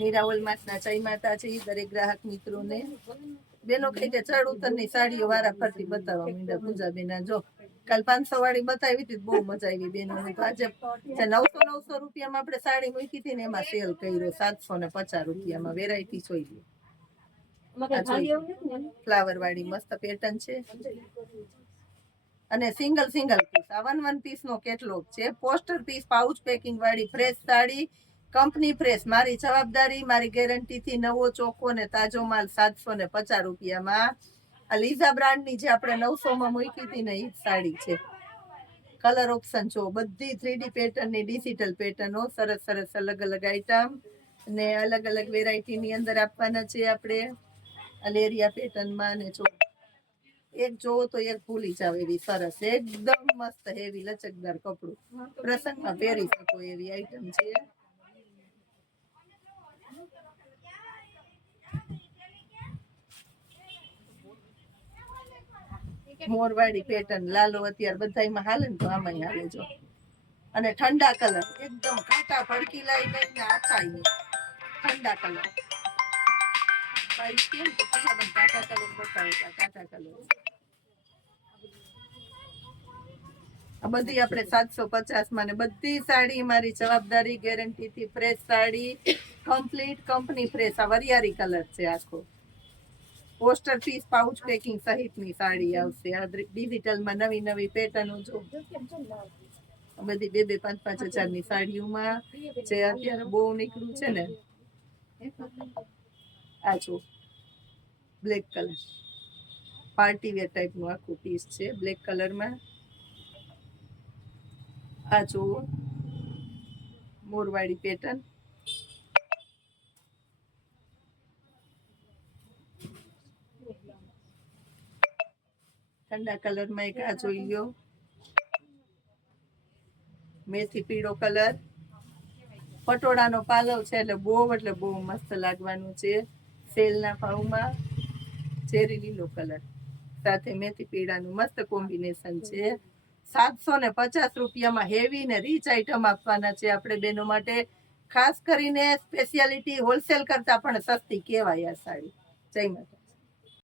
મીરાવલ માસના જય માતાજી દરેક ગ્રાહક મિત્રોને બેનો કઈ કે ચડ ઉતરની સાડીઓ વારા ફરતી બતાવવા માંડ્યા પૂજાબેન જો કાલ 500 વાળી બતાવી હતી બહુ મજા આવી બેનોને તો આજે 900 રૂપિયામાં આપણે સાડી મૂકી હતી ને એમાં સેલ કર્યો 750 રૂપિયામાં વેરાયટી જોઈ ફ્લાવર વાળી મસ્ત પેટર્ન છે અને સિંગલ પીસ આ 1 પીસ નો કેટલોગ છે પોસ્ટર પીસ પાઉચ પેકિંગ વાળી ફ્રેશ સાડી કંપની ફ્રેશ મારી જવાબદારી મારી ગેરંટી થી નવો ચોખ્ખો ને તાજો માલ 750 રૂપિયામાં આ લીઝા બ્રાન્ડ ની જે આપણે 900 માં મૂકી હતી ને એ સાડી છે કલર ઓપ્શન જો બધી 3D પેટર્ન ની ડિજિટલ પેટર્નો સરસ સરસ અલગ અલગ આઈટમ ને અલગ અલગ વેરાયટી ની અંદર આપવાના છે આપણે અલેરિયા પેટર્ન માં ને જો એક જોવો તો એક ભૂલી જાવ એવી સરસ એકદમ મસ્ત હેવી લચકદાર કપડું પ્રસંગમાં પહેરી શકો એવી આઈટમ છે મોરવાડી પેટર્ન લાલો અત્યારે બધાયમાં હાલે ને તો આમાં હાલે જો અને ઠંડા કલર એકદમ કાંટા ભડકી લાઈ નહીં ને આછા ઠંડા કલર કેમ તો કાંટા કલર બતાવતા કાંટા કલર આ બધી આપણે 750 માં ને બધી સાડી મારી જવાબદારી ગેરંટી થી fresh sari complete company fresh આ વરિયાળી કલર છે આખો પોસ્ટર પીસ પાઉચ પેકિંગ સહિતની સાડી આવશે આ ડિજિટલમાં નવી નવી પેટર્નો જો બધી 2-5 હજારની સાડીઓમાં જે અત્યારે બહુ નીકળ્યું છે ને આ જો બ્લેક કલર પાર્ટી વેર ટાઈપનું આખું પીસ છે બ્લેક કલરમાં આ જો મોરવાડી પેટર્ન ઠંડા કલરમાં એક આ જોઈ લો મેથી પીળો કલર પટોળાનો પાલવ છે એટલે બહુ મસ્ત લાગવાનું છે સેલના ભાવમાં ચેરી લીલો કલર સાથે મેથી પીળાનું મસ્ત કોમ્બિનેશન છે 750 રૂપિયામાં હેવી ને રીચ આઈટમ આપવાના છે આપણે બેનો માટે ખાસ કરીને સ્પેશિયાલિટી હોલસેલ કરતા પણ સસ્તી કહેવાય આ સાડી જય માતા